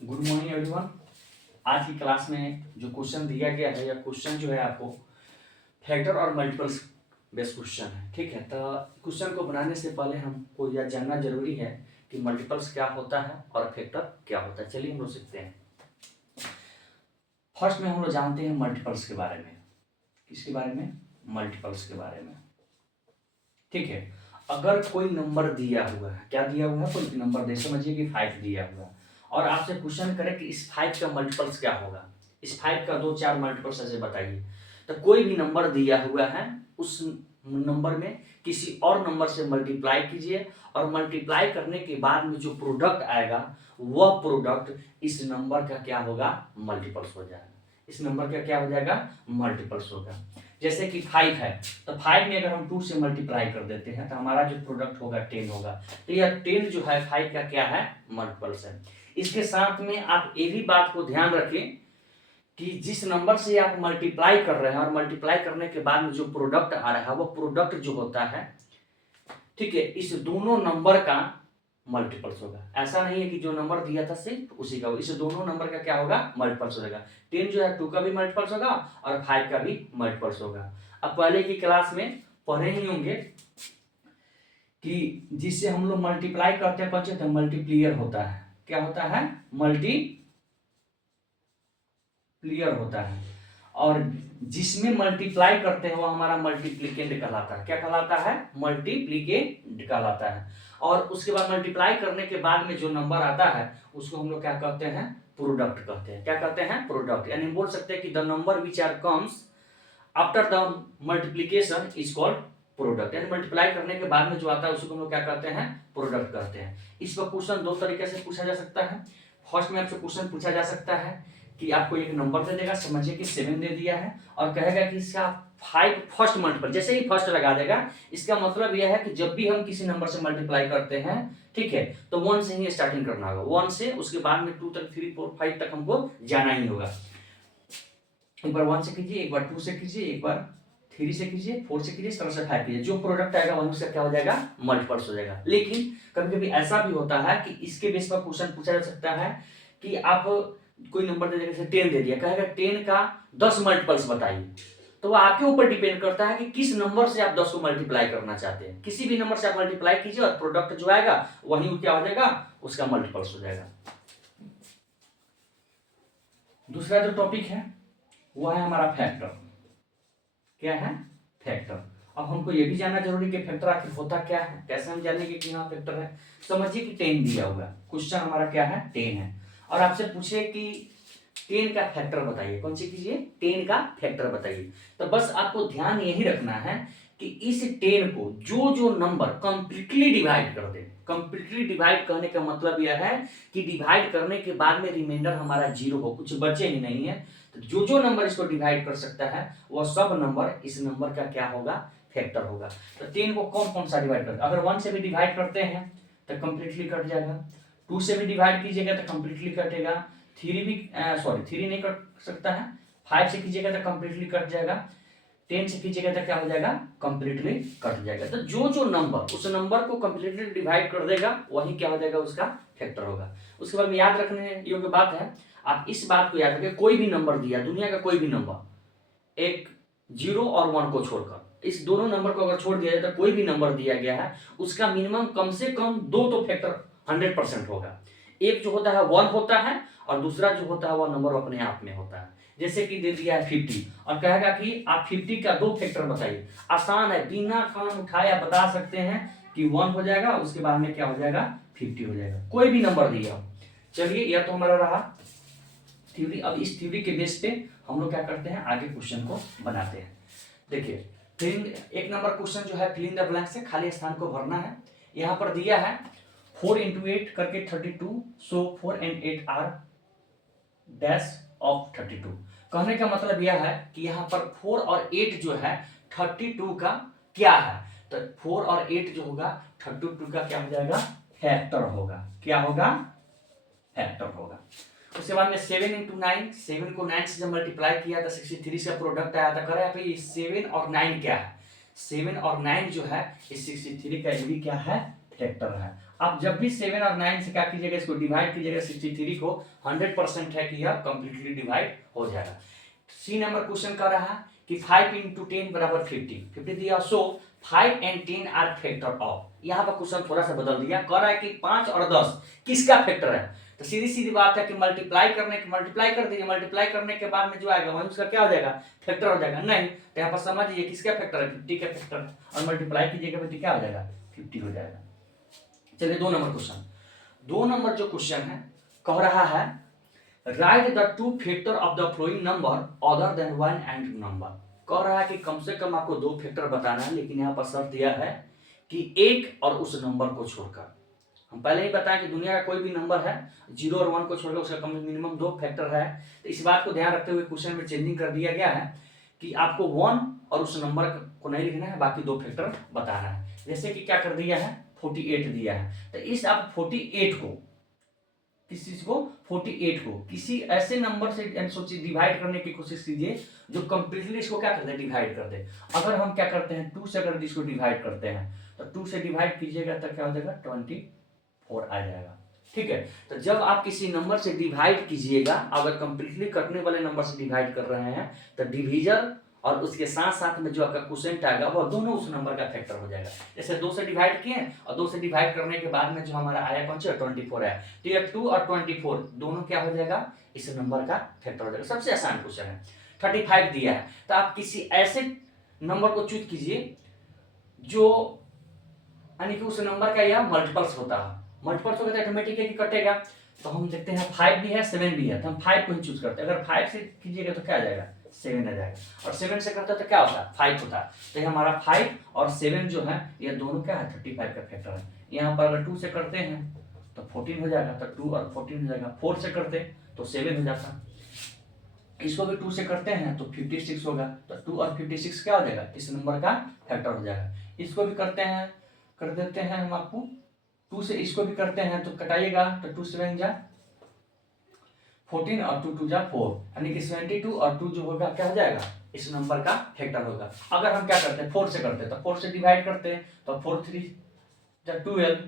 Good morning everyone. आज की class में जो क्वेश्चन दिया गया है या क्वेश्चन जो है आपको फैक्टर और मल्टीपल्स बेस्ड क्वेश्चन है। ठीक है, तो क्वेश्चन को बनाने से पहले हमको यह जानना जरूरी है कि मल्टीपल्स क्या होता है और फैक्टर क्या होता है। चलिए हम लोग सीखते हैं। फर्स्ट में हम लोग जानते हैं मल्टीपल्स के बारे में। किसके बारे में? मल्टीपल्स के बारे में। ठीक है, अगर कोई नंबर दिया हुआ है, क्या दिया हुआ है? कोई नंबर दे, समझिए कि 5 दिया हुआ है और आपसे क्वेश्चन करे कि इस 5 का मल्टीपल्स क्या होगा, इस 5 का 2-4 मल्टीपल्स ऐसे बताइए। तो कोई भी नंबर दिया हुआ है, उस नंबर में किसी और नंबर से मल्टीप्लाई कीजिए और मल्टीप्लाई करने के बाद में जो प्रोडक्ट आएगा वह प्रोडक्ट इस नंबर का क्या होगा? मल्टीपल्स हो जाएगा। इस नंबर का क्या हो जाएगा? मल्टीपल्स होगा। जैसे कि 5 है, तो 5 में अगर हम 2 से मल्टीप्लाई कर देते हैं तो हमारा जो प्रोडक्ट होगा 10 होगा। तो यह 10 जो है 5 का क्या है? मल्टीपल्स है। इसके साथ में आप ये भी बात को ध्यान रखें कि जिस नंबर से आप मल्टीप्लाई कर रहे हैं और मल्टीप्लाई करने के बाद में जो प्रोडक्ट आ रहा है वो प्रोडक्ट जो होता है, ठीक है, इस दोनों नंबर का मल्टीपल्स होगा। ऐसा नहीं है कि जो नंबर दिया था सिर्फ उसी का, इस दोनों नंबर का क्या होगा? मल्टीपल्स हो जाएगा। 10 जो है 2 का भी मल्टीपल्स होगा और 5 का भी मल्टीपल्स होगा। अब पहले की क्लास में पढ़े ही होंगे कि जिससे हम लोग मल्टीप्लाई करते हैं कौन सा? मल्टीप्लियर होता है। क्या होता है? मल्टीप्लियर होता है। और जिसमें मल्टीप्लाई करते हैं वो हमारा मल्टीप्लिकेंट कहलाता है। क्या कहलाता है? मल्टीप्लिकेंट कहलाता है। और उसके बाद मल्टीप्लाई करने के बाद में जो नंबर आता है उसको हम लोग क्या कहते हैं? प्रोडक्ट कहते हैं। क्या कहते हैं? प्रोडक्ट। यानी बोल सकते हैं कि the number which are comes after the multiplication is called product. यानी मल्टीप्लाई करने के बाद में जो आता है उसको हम लोग क्या कहते हैं? प्रोडक्ट कहते हैं। इस पर क्वेश्चन दो तरीके से पूछा जा सकता है। फर्स्ट में आपसे क्वेश्चन पूछा जा सकता है कि आपको एक नंबर दे देगा, समझिए कि 7 दे दिया है और कहेगा कि इसका 5 फर्स्ट मल्टीपल, जैसे ही फर्स्ट लगा देगा इसका मतलब यह है कि जब भी हम किसी नंबर से मल्टीप्लाई करते हैं, ठीक है, तो 1 से ही स्टार्टिंग करना होगा। 1 से उसके बाद में 2 तक, 3, 4, 5 तक हमको जाना ही होगा। एक बार 1 से कीजिए, एक बार 2 से कीजिए, एक बार 3 से कीजिए, 4 से कीजिए, इस तरह से 5 कीजिए। जो प्रोडक्ट आएगा वही उसका क्या हो जाएगा? मल्टीपल्स हो जाएगा। लेकिन कभी कभी ऐसा भी होता है कि इसके बेस पर क्वेश्चन पूछा जा सकता है कि आप कोई नंबर दे देगा, जैसे 10 दे दिया, कहेगा 10 का 10 मल्टीपल्स बताइए। तो वो आपके ऊपर डिपेंड करता है कि किस नंबर से आप 10 को मल्टीप्लाई करना चाहते हैं। किसी भी नंबर से आप मल्टीप्लाई कीजिए और प्रोडक्ट जो आएगा वही क्या हो जाएगा? उसका मल्टीपल्स हो जाएगा। दूसरा जो टॉपिक है वो है हमारा फैक्टर। क्या है? फैक्टर। अब हमको ये भी जानना जरूरी कि फैक्टर आखिर होता क्या है। कैसे हम जानेंगे कि हाँ फैक्टर है? समझिए कि 10 दिया हुआ, क्वेश्चन हमारा क्या है? 10 है और आपसे पूछे कि 10 का फैक्टर बताइए। कौन सी कीजिए? 10 का फैक्टर बताइए। तो बस आपको ध्यान यही रखना है कि इस 10 को जो जो नंबर कंप्लीटली डिवाइड कर दे, कंप्लीटली डिवाइड करने का मतलब यह है कि डिवाइड करने के बाद में रिमाइंडर हमारा 0 हो, कुछ बचे ही नहीं है, तो जो जो नंबर इसको डिवाइड कर सकता है वह सब नंबर इस नंबर का क्या होगा? फैक्टर होगा। तो 10 को कौन कौन सा डिवाइड करते हैं? अगर 1 से भी डिवाइड करते हैं तो कंप्लीटली कट जाएगा, 2 से भी डिवाइड कीजिएगा तो कंप्लीटली कटेगा, 3 नहीं कट सकता है, 5 से कीजिएगा तो कंप्लीटली कट जाएगा, 10 से कीजिएगा तो क्या हो जाएगा? कंप्लीटली कट जाएगा। तो जो जो नंबर उस नंबर को कंप्लीटली डिवाइड कर देगा वही क्या हो जाएगा? उसका फैक्टर होगा। उसके बाद में याद रखने योग्य बात है, आप इस बात को याद रखें, कोई भी नंबर दिया, दुनिया का कोई भी नंबर, एक 0 और 1 को छोड़कर, इस दोनों नंबर को अगर छोड़ दिया जाए तो कोई भी नंबर दिया गया है उसका मिनिमम कम से कम 2 तो फैक्टर 100% होगा। एक जो होता है 1 होता है और दूसरा जो होता है वह नंबर अपने आप में होता है। जैसे कि दे दिया है 50 और कहेगा कि आप 50 का 2 फैक्टर बताइए। आसान है, बिना काम उठाए आप बता सकते हैं कि 1 हो जाएगा, उसके बाद में क्या हो जाएगा? 50 हो जाएगा। कोई भी नंबर दिया हो। चलिए यह तो हमारा रहा थ्योरी। अब इस थ्योरी के बेस पे हम लोग क्या करते हैं? आगे क्वेश्चन को बनाते हैं। देखिए, एक नंबर क्वेश्चन जो है फिल इन द ब्लैंक से खाली स्थान को भरना है। यहाँ पर दिया है 4 × 8 करके 32, सो 4 and 8 आर डैश ऑफ 32। कहने का मतलब यह है कि यहाँ पर 4 और 8 जो है 32 का क्या है? तो 4 और 8 जो होगा 32 का क्या हो जाएगा? फैक्टर होगा। क्या होगा? फैक्टर होगा। उसके बाद में 7 × 9, 7 को 9 से जब मल्टीप्लाई किया तो 63 का प्रोडक्ट आया था। करे पे 7 और 9 क्या है? 7 और 9 जो है इस 63 का ये भी क्या है? फैक्टर है। आप जब भी 7 और 9 से क्या कीजिएगा, इसको डिवाइड कीजिएगा 63 को, 100% है कि यह कंप्लीटली डिवाइड हो जाएगा। सी नंबर क्वेश्चन कर रहा है कि 5 × 10 बराबर 50 दिया, सो 5 and 10 आर फैक्टर ऑफ। यहाँ पर क्वेश्चन थोड़ा सा बदल दिया, कह रहा है कि 5 और 10 किसका फैक्टर है। तो सीधी सीधी बात है कि मल्टीप्लाई कर दीजिए, मल्टीप्लाई करने के बाद में जो आएगा वही उसका क्या हो जाएगा, फैक्टर हो जाएगा। नहीं तो यहाँ पर समझिए किसका फैक्टर है, 50 का फैक्टर, और मल्टीप्लाई कीजिएगा तो क्या हो जाएगा, 50 हो जाएगा। चलिए 2 नंबर क्वेश्चन। 2 नंबर जो क्वेश्चन है कह रहा है right the two factor of the following number other than 1 and number. कह रहा है कि कम से कम आपको 2 फैक्टर बताना है, लेकिन यहाँ पर शर्त यह है कि एक और उस नंबर को छोड़कर। हम पहले ही बताएं कि दुनिया का कोई भी नंबर है 0 और 1 को छोड़कर उसका कम मिनिमम 2 फैक्टर है। तो इस बात को ध्यान रखते हुए क्वेश्चन में चेंजिंग कर दिया गया है कि आपको 1 और उस नंबर को नहीं लिखना है, बाकी 2 फैक्टर बताना है। जैसे कि क्या कर दिया है, 48 दिया है, तो इस आप 48 को, किस चीज को, 48 को किसी ऐसे नंबर से सोचिए डिवाइड करने की कोशिश कीजिए जो कंप्लीटली इसको क्या कर दे, डिवाइड कर दे। अगर हम क्या करते हैं 2 से अगर इसको डिवाइड करते हैं तो 2 से डिवाइड कीजिएगा तो क्या हो जाएगा, 24 आ जाएगा। ठीक है, तो जब आप किसी नंबर से डिवाइड कीजिएगा, अगर कंप्लीटली कटने वाले नंबर से डिवाइड कर रहे हैं तो डिवीजर और उसके साथ साथ में जो आपका क्वोशिएंट आएगा वह दोनों उस नंबर का फैक्टर हो जाएगा। जैसे 2 से डिवाइड किए और 2 से डिवाइड करने के बाद में जो हमारा आया कौन सा, 24 है, तो ये 2 और 24 दोनों क्या हो जाएगा, इस नंबर का फैक्टर हो जाएगा। सबसे आसान क्वेश्चन है। 35 दिया है, तो आप किसी ऐसे नंबर को चूज कीजिए जो यानी कि उस नंबर का यह मल्टीपल्स होता है। मल्टीपल्स होगा तो ऑटोमेटिकली कटेगा। तो हम देखते हैं 5 भी है 7 भी है, तो हम 5 को ही चूज करते हैं। अगर 5 से कीजिएगा तो क्या आ जाएगा, 7 आ जाएगा, और 7 से करता है तो क्या होता है, 5 होता है। तो ये हमारा 5 और 7 जो है ये दोनों क्या है, 35 का फैक्टर है। यहाँ पर अगर 2 से करते हैं तो 14 हो जाएगा, तो 2 और 14 हो जाएगा। 4 से करते तो 7 हो जाता। इसको भी 2 से करते हैं तो 56 होगा, तो 2 और 56 क्या हो जाएगा, इस नंबर का फैक्टर हो जाएगा। इसको भी करते हैं, कर देते हैं हम आपको 2 से, इसको भी करते हैं तो कटाइएगा तो 2 7 जा 14 और 2 2 जा 4, यानी कि 72 और 2 जो होगा क्या हो जाएगा, इस नंबर का फैक्टर होगा। अगर हम क्या करते हैं 4 से करते हैं तो 4 से डिवाइड करते हैं तो 4 3 जा 12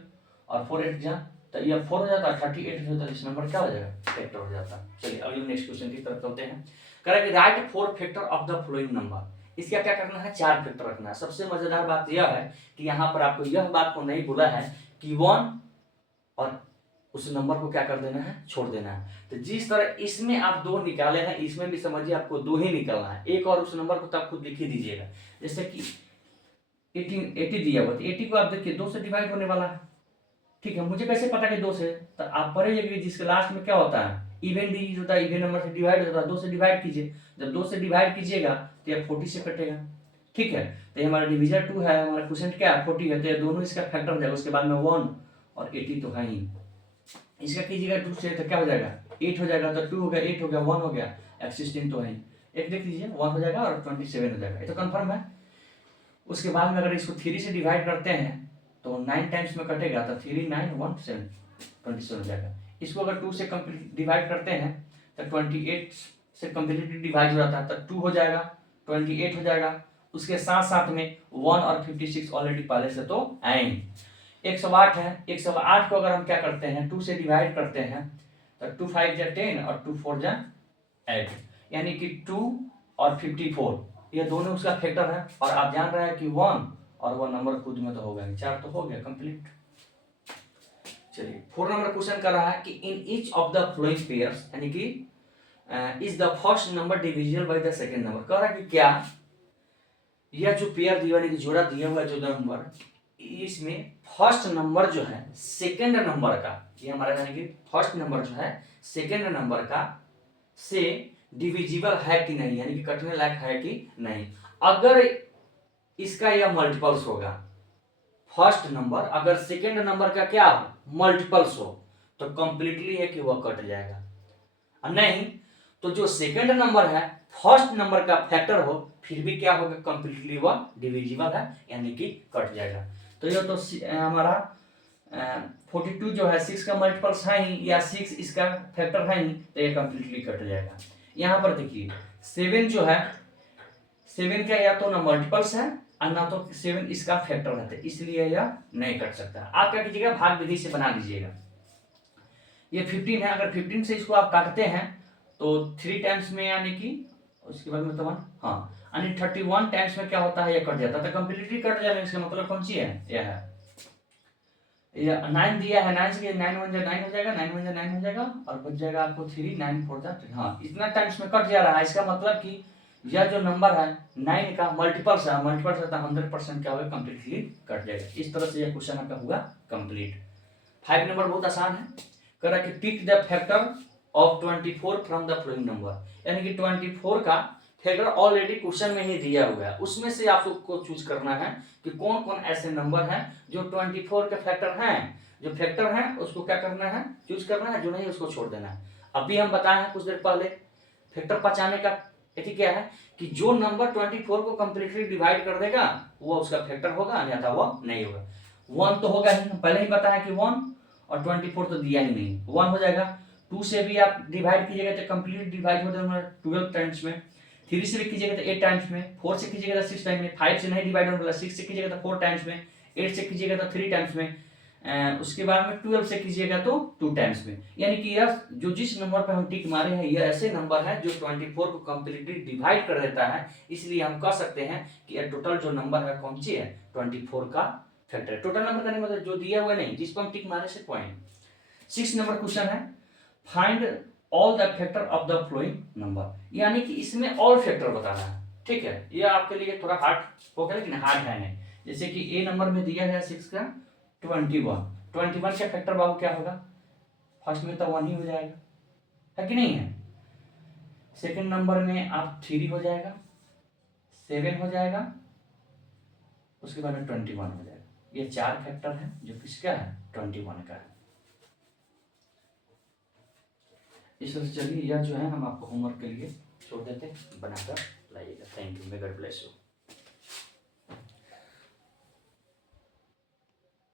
और 4 8 जा, तो ये 4 हो जाता है, 38 हो जाता है, इस नंबर क्या हो जाएगा, फैक्टर हो जाता है। चलिए अगले नेक्स्ट क्वेश्चन की तरफ चलते हैं। कह रहा है कि right 4 factor of the following number. इसका क्या करना है, 4 फैक्टर रखना है। सबसे मजेदार बात यह है कि यहाँ पर आपको यह बात को नहीं बोला है कि 1 और उस नंबर को क्या कर देना है, छोड़ देना है। तो जिस तरह इसमें आप 2 निकाले हैं, इसमें भी समझिए आपको 2 ही निकालना है। एक और उस नंबर को तो आप खुद लिख ही दीजिएगा। जैसे कि 80 दिया हुआ, तो 80 को आप देखिए 2 से डिवाइड होने वाला है। ठीक है, मुझे कैसे पता कि 2 से, तो आप पढ़ेंगे जिसके लास्ट में क्या होता है, इवन डिजिट होता है, इवन नंबर से डिवाइड होता है, 2 से डिवाइड कीजिए। जब 2 से डिवाइड कीजिएगा तो ये 40 से कटेगा। ठीक है, तो ये हमारा डिवीजर 2 है, हमारा क्वोशिएंट क्या है, 40 है, तो ये दोनों इसका फैक्टर हो जाएगा। उसके बाद में 1 और 80 तो है ही। इसका कीजिएगा 2 से तो क्या हो जाएगा, 8 हो जाएगा, तो 2 हो गया, 8 हो गया, 1 हो गया, 16 तो है। एक देख लीजिए 1 हो जाएगा और 27 हो जाएगा, ये तो कंफर्म है। उसके बाद में अगर इसको 3 से डिवाइड करते हैं तो 9 टाइम्स में कटेगा, तो 3 9 1 7 27 हो जाएगा। इसको अगर 2 से कंप्लीट डिवाइड करते हैं तो 28 से कंप्लीटली डिवाइड हो जाता है, तो 2 हो जाएगा, 28 हो जाएगा। उसके साथ साथ में 1 और 56 ऑलरेडी पहले से तो आए। 108 है, 108 को अगर हम क्या करते हैं 2 से डिवाइड करते हैं तो 2 5 जा 10 और 2 4 जा 8, यानी कि 2 और 54 ये दोनों उसका फैक्टर है। और आप जान रहे हैं कि 1 और 1 नंबर खुद में तो होगा, 4 तो हो गया कंप्लीट। चलिए 4 नंबर क्वेश्चन कर रहा है कि in each of the flowing pairs, यानी कि is the first number divisible by the second number. कह रहा है कि क्या यह जो पेयर दिया, यानी कि जोड़ा दिया हुआ जो नंबर, इसमें फर्स्ट नंबर जो है सेकंड नंबर का, ये हमारा यानी कि फर्स्ट नंबर जो है सेकंड नंबर का से डिविजिबल है कि नहीं, यानी कि कटने लायक है कि नहीं। अगर इसका यह मल्टीपल्स होगा, फर्स्ट नंबर अगर सेकंड नंबर का क्या हो, मल्टीपल्स हो, तो कंप्लीटली है कि वह कट जाएगा। और नहीं तो जो सेकंड नंबर है फर्स्ट नंबर का फैक्टर हो, फिर भी क्या होगा, कंप्लीटली वह डिविजिबल है, यानी कि कट जाएगा। तो ये तो हमारा 42 जो है 6 का मल्टीपल्स है ही, या 6 इसका फैक्टर है ही, तो ये कंप्लीटली कट जाएगा। यहाँ पर देखिए 7 जो है, 7 का या तो ना मल्टीपल्स है और ना तो 7 इसका फैक्टर रहता है, इसलिए यह नहीं कट सकता। आप क्या कीजिएगा, भाग विधि से बना लीजिएगा। ये 15 है, अगर 15 से इसको आप काटते हैं तो 3 टाइम्स में यानी कि उसके बाद में तो 1, हाँ, यानी 31 टाइम्स में क्या होता है, ये कट जाता है, तो कंप्लीटली कट जाएगा। इसका मतलब कौन सी है, यह है। ये 9 दिया है, 9 से 9 1 9 हो जाएगा, 9 1 9 हो जाएगा, और बच जाएगा आपको 3 9 4 3, हाँ, इतना टाइम्स में कट जा रहा है। इसका मतलब कि यह जो नंबर है 9 का मल्टीपल्स है, मल्टीपल्स रहता है 100% क्या होगा, कंप्लीटली कट जाएगा। इस तरह से यह क्वेश्चन आपका हुआ कंप्लीट। 5 नंबर बहुत आसान है, कह रहा है कि pick the factor of 24 from the following number, यानी कि 24 का फैक्टर ऑलरेडी क्वेश्चन में ही दिया हुआ है, उसमें से आपको चूज करना है कि कौन कौन ऐसे नंबर हैं जो 24 के फैक्टर हैं। जो फैक्टर हैं उसको क्या करना है, चूज करना है, जो नहीं उसको छोड़ देना है। अभी हम बताए हैं कुछ देर पहले फैक्टर पहचाने का यदि क्या है कि जो नंबर 24 को कंप्लीटली डिवाइड कर देगा वो उसका फैक्टर होगा, अन्यथा वो नहीं होगा। 1 तो होगा ही, पहले ही बताया कि 1, और 24 तो दिया ही नहीं, 1 हो जाएगा। 2 से भी आप डिवाइड कीजिएगा तो कंप्लीट डिवाइड हो जाएगा 12 टाइम्स में। 3 से भी कीजिएगा तो 8 टाइम्स में, 4 से कीजिएगा तो 6 टाइम्स में, 5 से नहीं डिवाइड होगा 6 से कीजिएगा तो 4 टाइम्स में, 8 से कीजिएगा तो 3 टाइम्स में, उसके बाद में 12 से कीजिएगा तो 2 टाइम्स में। यानी कि यह जो जिस नंबर पर हम टिक मारे हैं ये ऐसे नंबर है जो 24 को कंप्लीटली डिवाइड कर देता है, इसलिए हम कह सकते हैं कि यह टोटल जो नंबर है कौन सी है, 24 का फैक्टर। टोटल नंबर का नहीं मतलब जो दिया हुआ नहीं, जिस पर हम टिक मारे से पॉइंट। 6 नंबर क्वेश्चन है, find all the factor of the following number, यानी कि इसमें ऑल फैक्टर बताना है। ठीक है, यह आपके लिए थोड़ा हार्ड हो गया, लेकिन हार्ड है नहीं। जैसे कि ए नंबर में दिया है 6 का 21 का फैक्टर बाबू क्या होगा, फर्स्ट में तो 1 ही हो जाएगा, है कि नहीं है। सेकंड नंबर में आप 3 हो जाएगा, 7 हो जाएगा, उसके बाद में 21 हो जाएगा। ये 4 फैक्टर है जो किसका है, 21 का है। इस वजह से चलिए यह जो है हम आपको होमवर्क के लिए छोड़ देते हैं, बनाकर लाइएगा। Thank you, may God bless you.